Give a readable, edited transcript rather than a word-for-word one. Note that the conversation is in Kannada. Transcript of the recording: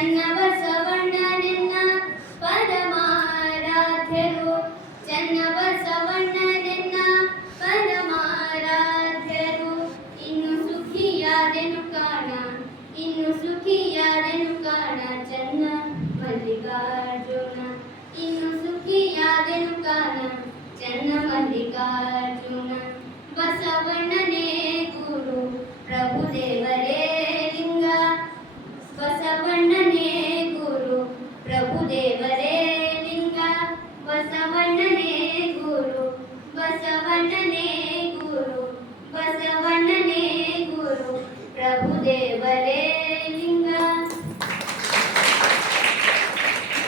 ಚನ್ನಬಸವಣ್ಣನೆನ್ನ ಪರಮಾರಾಧ್ಯರು, ಚನ್ನಬಸವಣ್ಣನೆನ್ನ ಪರಮಾರಾಧ್ಯರು. ಇನ್ನು ಸುಖಿಯಾದೆನು ಕಾಣ, ಇನ್ನು ಸುಖಿಯಾದೆನು ಕಾಣ ಚನ್ನ ಮಲ್ಲಿಕಾರ್ಜುನ, ಇನ್ನು ಸುಖಿಯಾದೆನು ಕಾಣ ಚನ್ನ ಮಲ್ಲಿಕಾರ್ಜುನ. ಬಸವಣ್ಣನೇ ಗುರು ಪ್ರಭುದೇವರೇ ಲಿಂಗ, ಬಸವಣ್ಣನೇ ಗುರು ಪ್ರಭುದೇವರೇ ಲಿಂಗ, ಬಸವಣ್ಣನೇ ಗುರು, ಬಸವಣ್ಣನೇ ಗುರು, ಬಸವಣ್ಣನೇ ಗುರು ಪ್ರಭುದೇವರೇ